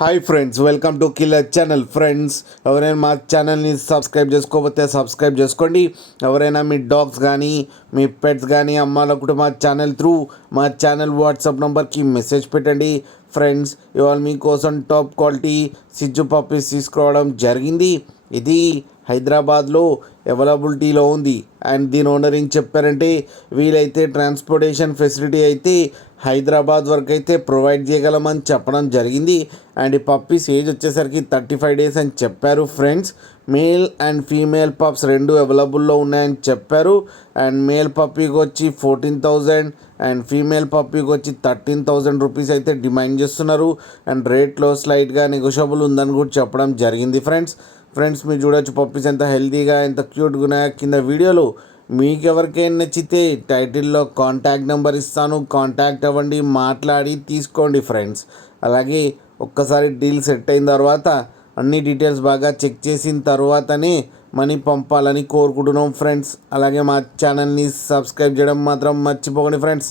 Hi friends, welcome to killer channel. Friends, ఎవరైనా మా ఛానల్ని సబ్స్క్రైబ్ చేసుకోకపోతే సబ్స్క్రైబ్ చేసుకోండి. ఎవరైనా మీ డాగ్స్ కానీ మీ పెట్స్ కానీ అమ్మాలనుకుంటే మా ఛానల్ త్రూ మా ఛానల్ వాట్సాప్ నెంబర్కి మెసేజ్ పెట్టండి. ఫ్రెండ్స్, ఇవాళ మీకోసం టాప్ క్వాలిటీ సిజ్జు పప్పీస్ తీసుకురావడం జరిగింది. ఇది హైదరాబాద్లో అవైలబిలిటీలో ఉంది. అండ్ దీని ఓనర్ ఏం చెప్పారంటే, వీలైతే ట్రాన్స్పోర్టేషన్ ఫెసిలిటీ అయితే హైదరాబాద్ వరకు అయితే ప్రొవైడ్ చేయగలమని చెప్పడం జరిగింది. అండ్ ఈ పప్పీస్ ఏజ్ వచ్చేసరికి 35 days అని చెప్పారు. Friends, male and female pups రెండు అవైలబుల్లో ఉన్నాయని చెప్పారు. అండ్ మేల్ పప్పీకి వచ్చి 14,000 అండ్ ఫీమేల్ పప్పీకి వచ్చి 13,000 రూపీస్ అయితే డిమాండ్ చేస్తున్నారు. అండ్ రేట్లో స్లైట్గా నెగోషియబుల్ ఉందని కూడా చెప్పడం జరిగింది. ఫ్రెండ్స్, మీరు చూడొచ్చు పప్పీస్ ఎంత హెల్తీగా ఎంత క్యూట్గా ఉన్నాయో. కింద వీడియోలో మీకు ఎవరికైనా నచ్చితే టైటిల్లో కాంటాక్ట్ నెంబర్ ఇస్తాను, కాంటాక్ట్ అవ్వండి, మాట్లాడి తీసుకోండి. ఫ్రెండ్స్, అలాగే ఒక్కసారి డీల్ సెట్ అయిన తర్వాత అన్ని డీటెయిల్స్ బాగా చెక్ చేసిన తర్వాతనే మనీ పంపాలని కోరుకుంటున్నాం. ఫ్రెండ్స్, అలాగే మా ఛానల్ని సబ్స్క్రైబ్ చేయడం మాత్రం మర్చిపోకండి. ఫ్రెండ్స్.